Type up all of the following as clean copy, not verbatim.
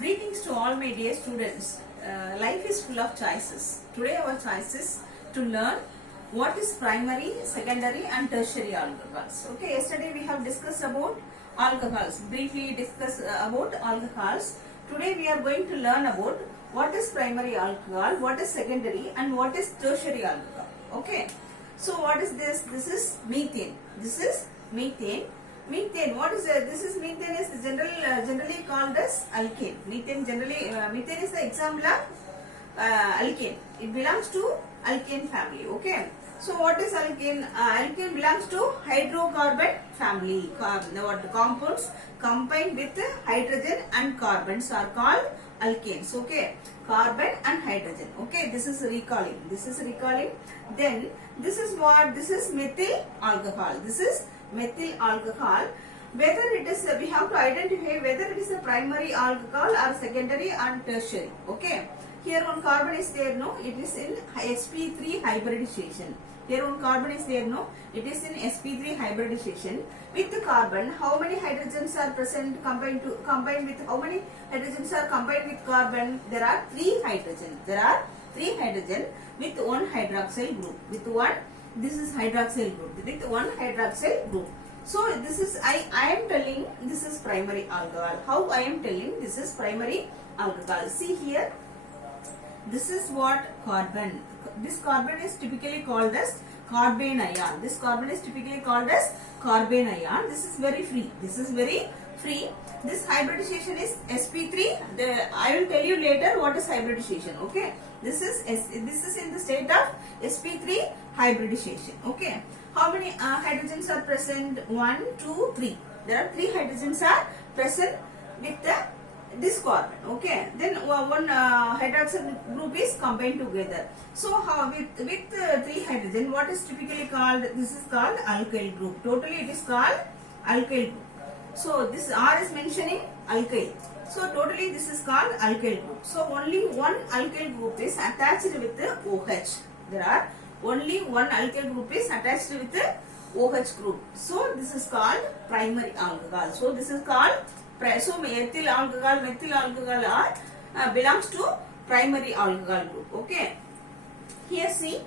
Greetings to all my dear students. Life is full of choices. Today our choice is to learn what is primary, secondary and tertiary alcohols. Okay, yesterday we have discussed about alcohols. Briefly discuss about alcohols. Today we are going to learn about what is primary alcohol, what is secondary and what is tertiary alcohol. Okay. So what is this? This is methane. This is methane. Methane. What is it? This is methane is generally called as alkane. Methane methane is the example of alkane. It belongs to alkane family. Okay. So what is alkane? Alkane belongs to hydrocarbon family. What compounds combined with hydrogen and carbons are called alkanes. Okay. Carbon and hydrogen. Okay. This is recalling. This is recalling. Then this is what? This is methyl alcohol. This is methyl alcohol. Whether it is, we have to identify whether it is a primary alcohol or secondary and tertiary. Okay. Here one carbon is there, no? It is in sp3 hybridization. Here one carbon is there, no? It is in sp3 hybridization. With the carbon, how many hydrogens are present combined with how many hydrogens are combined with carbon? There are 3 hydrogen. There are 3 hydrogen with one hydroxyl group. With one, this is hydroxyl group. With one hydroxyl group. So this is I am telling this is primary alcohol. How I am telling this is primary alcohol? See here. This is what carbon. This carbon is typically called as carbene ion. This carbon is typically called as carbene ion. This is very free. This is very free. This hybridization is sp3. I will tell you later what is hybridization. Okay. This is in the state of sp3 hybridization. Okay. How many hydrogens are present? 1, 2, 3. There are 3 hydrogens are present with this carbon. Okay. Then one hydroxyl group is combined together. So how with 3 hydrogen, what is typically called? This is called alkyl group. Totally it is called alkyl group. So this R is mentioning alkyl. So totally this is called alkyl group. So only one alkyl group is attached with the OH. There are only one alkyl group is attached with the OH group. So this is called primary alcohol. So this is called methyl alcohol are belongs to primary alcohol group. Okay. Here see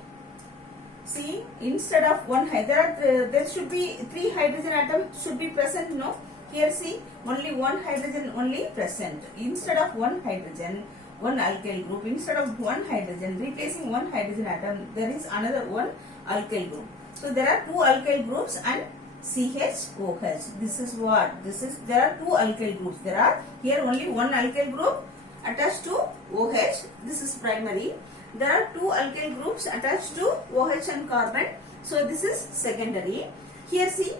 instead of one there should be 3 hydrogen atoms should be present. No. Here see only one hydrogen only present. Instead of one hydrogen, one alkyl group. Instead of one hydrogen, replacing one hydrogen atom, there is another one alkyl group. So there are 2 alkyl groups and CHOH. This is what? This is, there are 2 alkyl groups. There are here only one alkyl group attached to OH. This is primary. There are 2 alkyl groups attached to OH and carbon. So this is secondary. Here see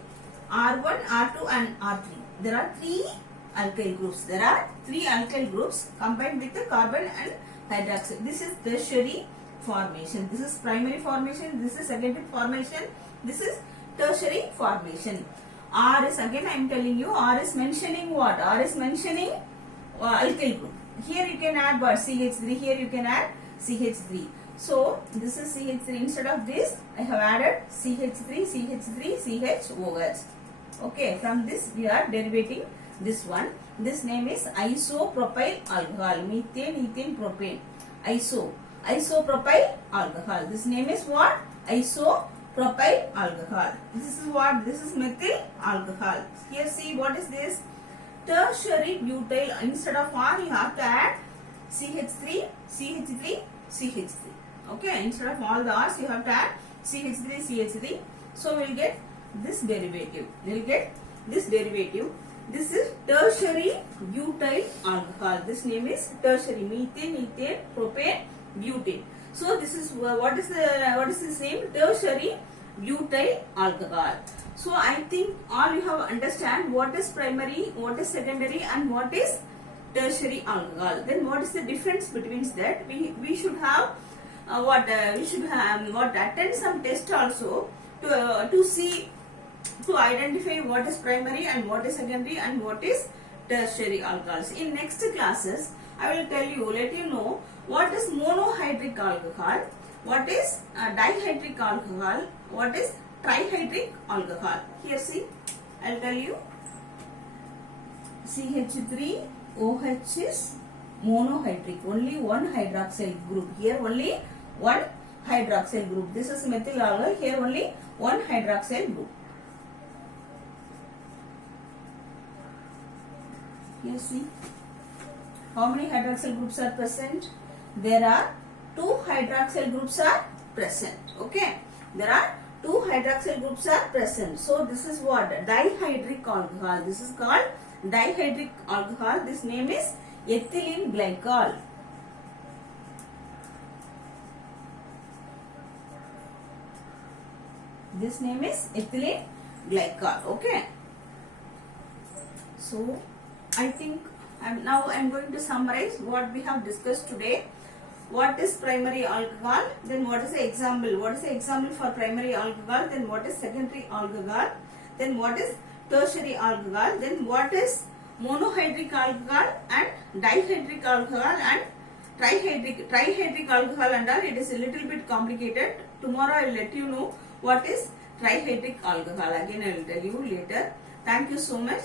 R1, R2 and R3. There are 3 alkyl groups. There are 3 alkyl groups combined with the carbon and hydroxide. This is tertiary formation. This is primary formation. This is secondary formation. This is tertiary formation. R is, again I am telling you, R is mentioning what? R is mentioning alkyl group. Here you can add what? CH3. Here you can add CH3. So this is CH3. Instead of this, I have added CH3, CHOH. Okay. From this we are derivating this one. This name is isopropyl alcohol. Methane, ethane, propane. Isopropyl alcohol. This name is what? Isopropyl alcohol. This is what? This is methyl alcohol. Here see what is this? Tertiary butyl. Instead of R you have to add CH3, CH3, CH3. Okay. Instead of all the R's you have to add CH3, CH3. So we will get this derivative. We will get this derivative. This is tertiary butyl alcohol. This name is tertiary. Methane, ethane, propane, butane. So this is what is this name? Tertiary butyl alcohol. So I think all you have understand what is primary, what is secondary and what is tertiary alcohol. Then what is the difference between that? We should have attend some test also to see, to identify what is primary and what is secondary and what is tertiary alcohols. In next classes, I will tell you, let you know what is monohydric alcohol, what is dihydric alcohol, what is trihydric alcohol. Here see, I will tell you CH3, OH is monohydric, only one hydroxyl group. Here only one hydroxyl group. This is methyl alcohol. Here only one hydroxyl group. Here see how many hydroxyl groups are present. There are 2 hydroxyl groups are present. Okay, there are 2 hydroxyl groups are present. So this is what? Dihydric alcohol. This is called dihydric alcohol. This name is ethylene glycol. This name is ethylene glycol. Okay. So I think now I am going to summarize what we have discussed today. What is primary alcohol? Then what is the example? What is the example for primary alcohol? Then what is secondary alcohol? Then what is tertiary alcohol? Then what is monohydric alcohol and dihydric alcohol and trihydric alcohol and all? It is a little bit complicated. Tomorrow I will let you know what is trihydric alcohol. Again I will tell you later. Thank you so much.